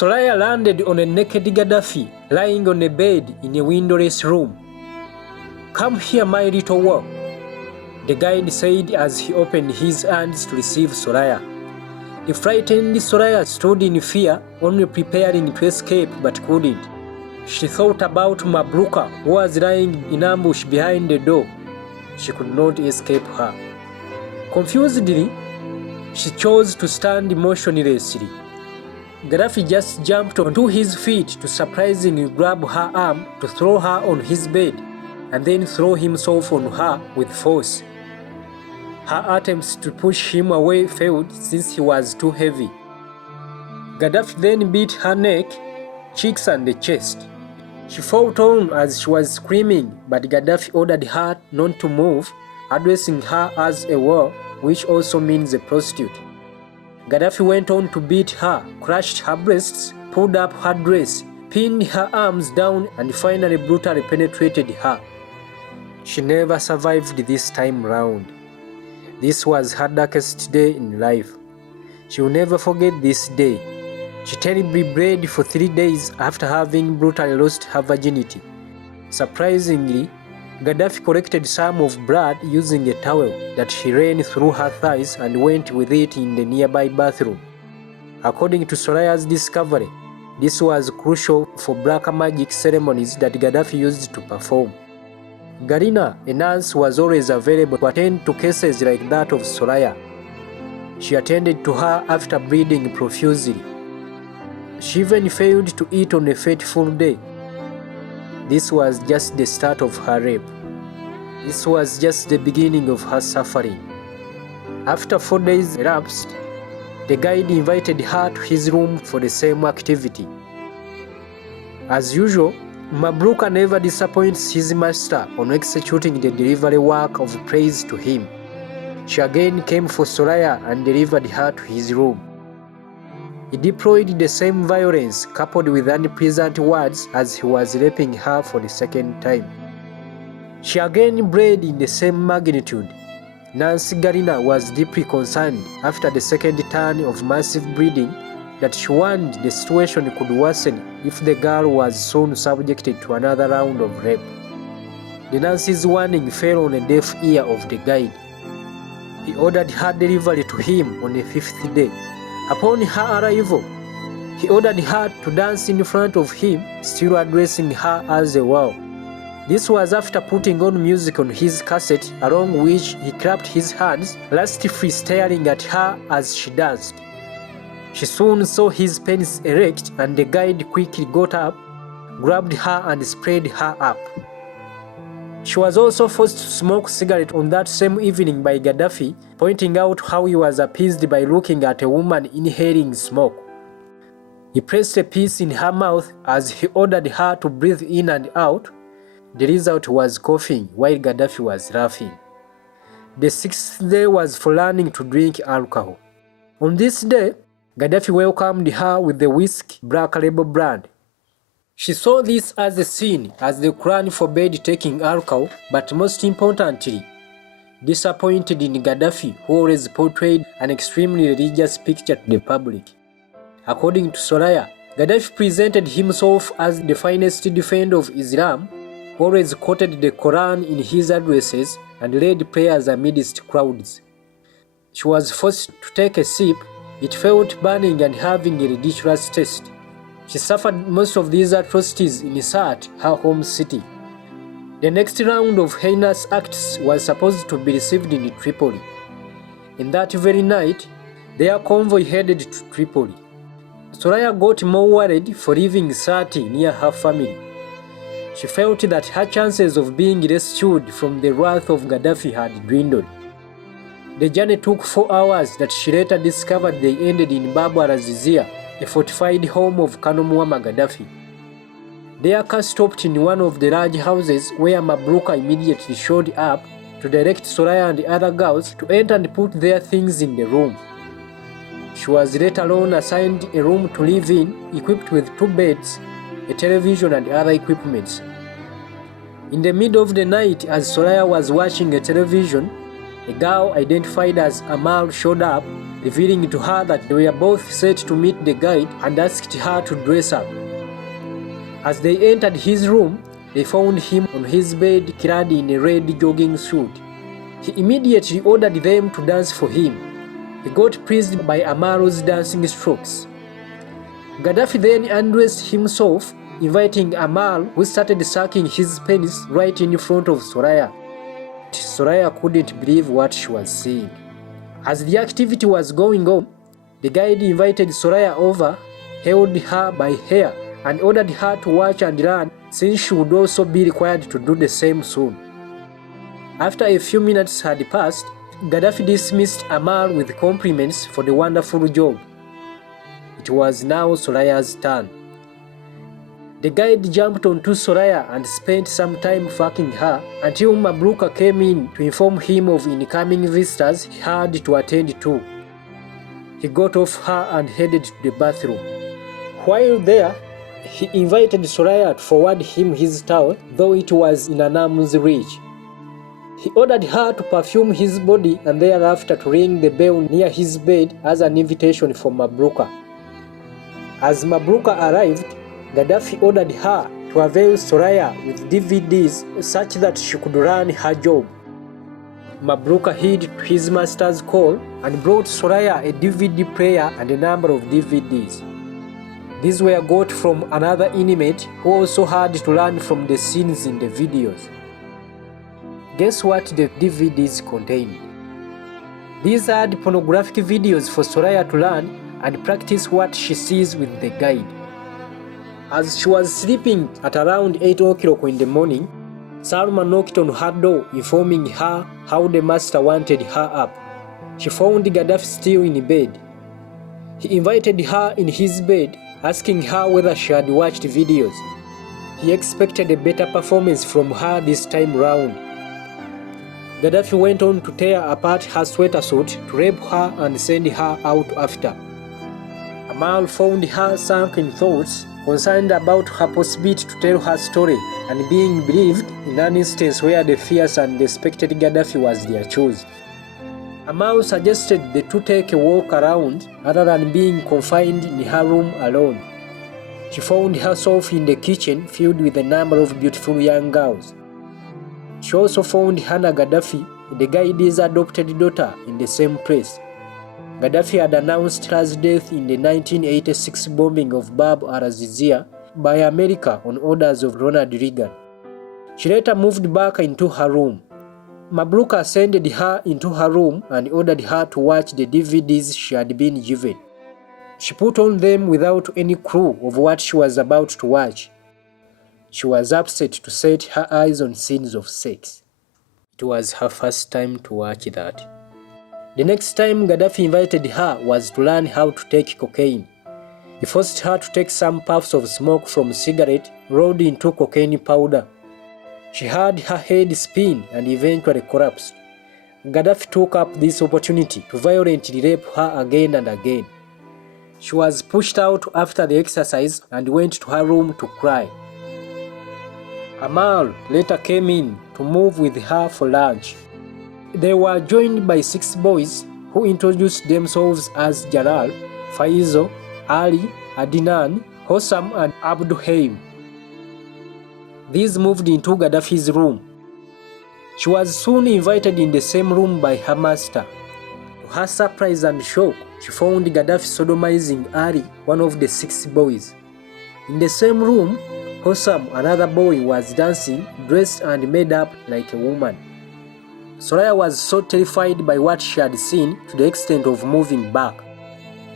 Soraya landed on a naked Gaddafi lying on a bed in a windowless room. "Come here, my little war," the guide said as he opened his hands to receive Soraya. The frightened Soraya stood in fear, only preparing to escape but couldn't. She thought about Mabruka, who was lying in ambush behind the door. She could not escape her. Confusedly, she chose to stand motionlessly. Gaddafi just jumped onto his feet to surprisingly grab her arm to throw her on his bed, and then throw himself on her with force. Her attempts to push him away failed since he was too heavy. Gaddafi then beat her neck, cheeks and the chest. She fought on as she was screaming, but Gaddafi ordered her not to move, addressing her as a whore, which also means a prostitute. Gaddafi went on to beat her, crushed her breasts, pulled up her dress, pinned her arms down, and finally brutally penetrated her. She never survived this time round. This was her darkest day in life. She will never forget this day. She terribly bled for 3 days after having brutally lost her virginity. Surprisingly, Gaddafi collected some of blood using a towel that she ran through her thighs and went with it in the nearby bathroom. According to Soraya's discovery, this was crucial for black magic ceremonies that Gaddafi used to perform. Garina, a nurse, was always available to attend to cases like that of Soraya. She attended to her after bleeding profusely. She even failed to eat on a fateful day. This was just the start of her rape. This was just the beginning of her suffering. After 4 days elapsed, the guide invited her to his room for the same activity. As usual, Mabruka never disappoints his master on executing the delivery work of praise to him. She again came for Soraya and delivered her to his room. He deployed the same violence coupled with unpleasant words as he was raping her for the second time. She again bled in the same magnitude. Nancy Garina was deeply concerned after the second turn of massive bleeding that she warned the situation could worsen if the girl was soon subjected to another round of rape. The nurse's warning fell on a deaf ear of the guide. He ordered her delivery to him on the 5th day. Upon her arrival, he ordered her to dance in front of him, still addressing her as a wow. This was after putting on music on his cassette, along which he clapped his hands, lustfully staring at her as she danced. She soon saw his penis erect, and the guide quickly got up, grabbed her and spread her up. She was also forced to smoke cigarette on that same evening by Gaddafi, pointing out how he was appeased by looking at a woman inhaling smoke. He placed a piece in her mouth as he ordered her to breathe in and out. The result was coughing while Gaddafi was laughing. The 6th day was for learning to drink alcohol. On this day, Gaddafi welcomed her with the whiskey Black Label brand. She saw this as a sin, as the Quran forbade taking alcohol, but most importantly, disappointed in Gaddafi, who always portrayed an extremely religious picture to the public. According to Soraya, Gaddafi presented himself as the finest defender of Islam, who always quoted the Quran in his addresses and led prayers amidst crowds. She was forced to take a sip. It felt burning and having a ridiculous taste. She suffered most of these atrocities in Sirte, her home city. The next round of heinous acts was supposed to be received in Tripoli. In that very night, their convoy headed to Tripoli. Soraya got more worried for leaving Sirte near her family. She felt that her chances of being rescued from the wrath of Gaddafi had dwindled. The journey took 4 hours that she later discovered they ended in Babu al-Azizia, a fortified home of Colonel Muammer Gaddafi. Their car stopped in one of the large houses where Mabruka immediately showed up to direct Soraya and the other girls to enter and put their things in the room. She was later on assigned a room to live in, equipped with 2 beds, a television and other equipment. In the middle of the night, as Soraya was watching the television, a girl identified as Amal showed up revealing to her that they were both set to meet the guide and asked her to dress up. As they entered his room, they found him on his bed clad in a red jogging suit. He immediately ordered them to dance for him. He got pleased by Ammar's dancing strokes. Gaddafi then undressed himself, inviting Ammar, who started sucking his penis right in front of Soraya. Soraya couldn't believe what she was seeing. As the activity was going on, the guide invited Soraya over, held her by hair, and ordered her to watch and learn, since she would also be required to do the same soon. After a few minutes had passed, Gaddafi dismissed Ammar with compliments for the wonderful job. It was now Soraya's turn. The guide jumped onto Soraya and spent some time fucking her until Mabruka came in to inform him of incoming visitors he had to attend to. He got off her and headed to the bathroom. While there, he invited Soraya to forward him his towel, though it was in an arm's reach. He ordered her to perfume his body and thereafter to ring the bell near his bed as an invitation for Mabruka. As Mabruka arrived, Gaddafi ordered her to avail Soraya with DVDs such that she could run her job. Mabruka heeded his master's call and brought Soraya a DVD player and a number of DVDs. These were got from another inmate who also had to learn from the scenes in the videos. Guess what the DVDs contained? These had pornographic videos for Soraya to learn and practice what she sees with the guide. As she was sleeping at around 8 o'clock in the morning, Salma knocked on her door, informing her how the master wanted her up. She found Gaddafi still in bed. He invited her in his bed, asking her whether she had watched videos. He expected a better performance from her this time round. Gaddafi went on to tear apart her sweater suit to rape her and send her out after. Ammar found her sunk in thoughts, concerned about her possibility to tell her story and being believed in an instance where the fierce and respected Gaddafi was their choice. Ammar suggested the two take a walk around rather than being confined in her room alone. She found herself in the kitchen filled with a number of beautiful young girls. She also found Hannah Gaddafi, the guide's adopted daughter, in the same place. Gaddafi had announced her death in the 1986 bombing of Bab al-Azizia by America on orders of Ronald Reagan. She later moved back into her room. Mabruka ascended her into her room and ordered her to watch the DVDs she had been given. She put on them without any clue of what she was about to watch. She was upset to set her eyes on scenes of sex. It was her first time to watch that. The next time Gaddafi invited her was to learn how to take cocaine. He forced her to take some puffs of smoke from a cigarette rolled into cocaine powder. She had her head spin and eventually collapsed. Gaddafi took up this opportunity to violently rape her again and again. She was pushed out after the exercise and went to her room to cry. Ammar later came in to move with her for lunch. They were joined by 6 boys who introduced themselves as Jalal, Faizo, Ali, Adnan, Hossam and Abduhaim. These moved into Gaddafi's room. She was soon invited in the same room by her master. To her surprise and shock, she found Gaddafi sodomizing Ali, one of the 6 boys. In the same room, Hossam, another boy, was dancing, dressed and made up like a woman. Soraya was so terrified by what she had seen to the extent of moving back.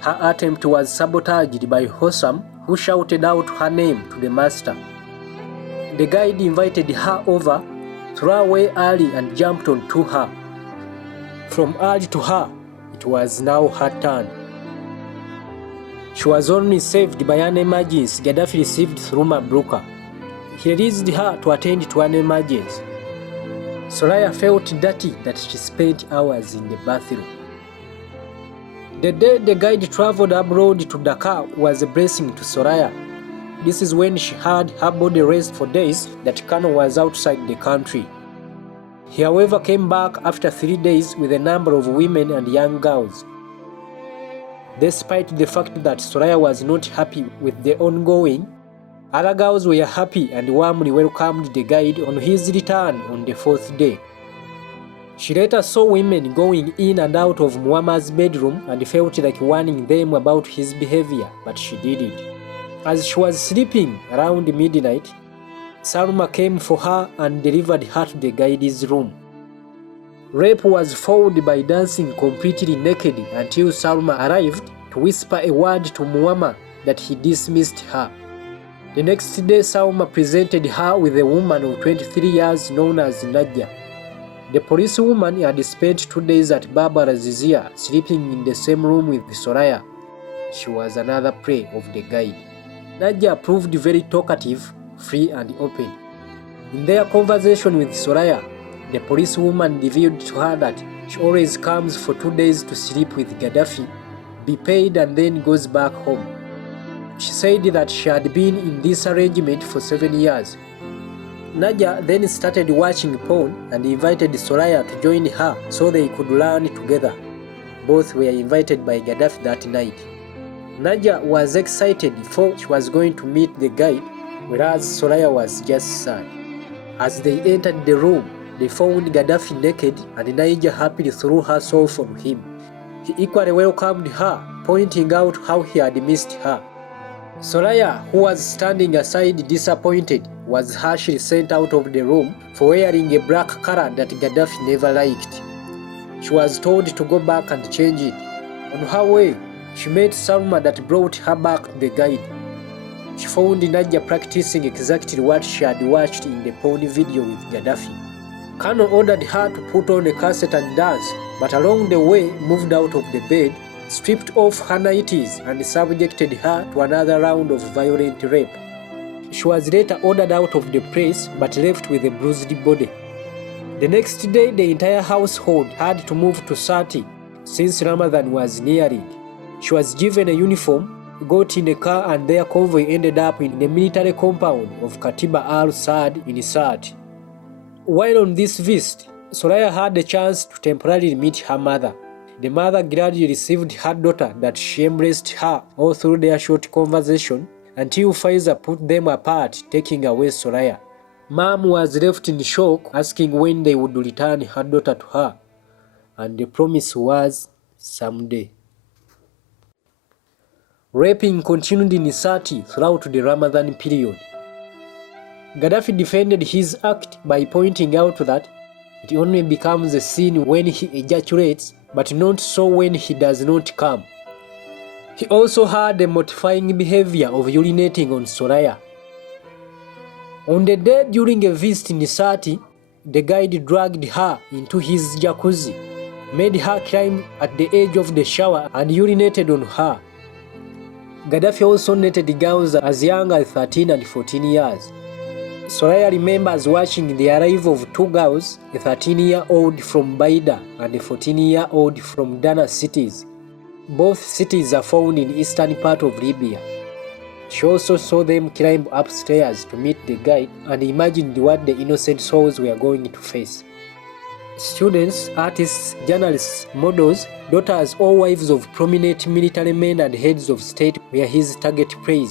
Her attempt was sabotaged by Hossam, who shouted out her name to the master. The guide invited her over, threw away Ali and jumped onto her. From Ali to her, it was now her turn. She was only saved by an emergency Gaddafi received through Mabruka. He released her to attend to an emergency. Soraya felt dirty that she spent hours in the bathroom. The day the guide traveled abroad to Dakar was a blessing to Soraya. This is when she had her body rest for days that Kano was outside the country. He however came back after 3 days with a number of women and young girls. Despite the fact that Soraya was not happy with the ongoing, other girls were happy and warmly welcomed the guide on his return on the 4th day. She later saw women going in and out of Muammer's bedroom and felt like warning them about his behavior, but she didn't. As she was sleeping around midnight, Salma came for her and delivered her to the guide's room. Rape was followed by dancing completely naked until Salma arrived to whisper a word to Muammer that he dismissed her. The next day, Salma presented her with a woman of 23 years known as Nadia. The policewoman had spent 2 days at Barbara Zizia, sleeping in the same room with Soraya. She was another prey of the guide. Nadia proved very talkative, free and open. In their conversation with Soraya, the policewoman revealed to her that she always comes for 2 days to sleep with Gaddafi, be paid and then goes back home. She said that she had been in this arrangement for 7 years. Nadia then started watching porn and invited Soraya to join her so they could learn together. Both were invited by Gaddafi that night. Nadia was excited for she was going to meet the guide, whereas Soraya was just sad. As they entered the room, they found Gaddafi naked and Nadia happily threw herself on him. He equally welcomed her, pointing out how he had missed her. Soraya, who was standing aside disappointed, was harshly sent out of the room for wearing a black color that Gaddafi never liked. She was told to go back and change it. On her way, she met Salma that brought her back to the guide. She found Nadia practicing exactly what she had watched in the porn video with Gaddafi. Colonel ordered her to put on a cassette and dance, but along the way moved out of the bed, stripped off her nighties and subjected her to another round of violent rape. She was later ordered out of the place but left with a bruised body. The next day, the entire household had to move to Sati since Ramadan was nearing. She was given a uniform, got in a car, and their convoy ended up in the military compound of Katiba al-Saad in Sati. While on this visit, Soraya had a chance to temporarily meet her mother. The mother gladly received her daughter that she embraced her all through their short conversation until Faiza put them apart, taking away Soraya. Mom was left in shock, asking when they would return her daughter to her, and the promise was someday. Raping continued in Sati throughout the Ramadan period. Gaddafi defended his act by pointing out that it only becomes a sin when he ejaculates, but not so when he does not come. He also had the mortifying behavior of urinating on Soraya. On the day during a visit in Sati, the guide dragged her into his jacuzzi, made her climb at the edge of the shower and urinated on her. Gaddafi also netted girls as young as 13 and 14 years. Soraya remembers watching the arrival of 2 girls, a 13-year-old from Baida and a 14-year-old from Dana cities. Both cities are found in eastern part of Libya. She also saw them climb upstairs to meet the guide and imagined what the innocent souls were going to face. Students, artists, journalists, models, daughters or wives of prominent military men and heads of state were his target prey.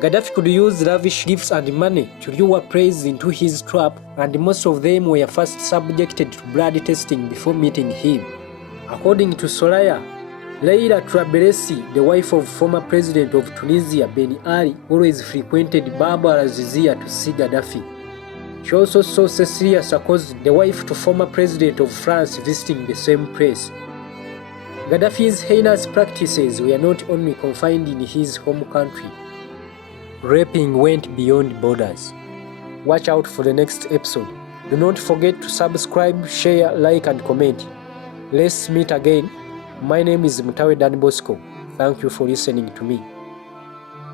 Gaddafi could use lavish gifts and money to lure prey into his trap, and most of them were first subjected to blood testing before meeting him. According to Soraya, Leila Trabelsi, the wife of former president of Tunisia Ben Ali, always frequented Barbara Zizia to see Gaddafi. She also saw Cecilia Sarkozy, the wife to former president of France, visiting the same place. Gaddafi's heinous practices were not only confined in his home country. Raping went beyond borders. Watch out for the next episode. Do not forget to subscribe, share, like and comment. Let's meet again. My name is Mutawe Dan Bosco. Thank you for listening to me.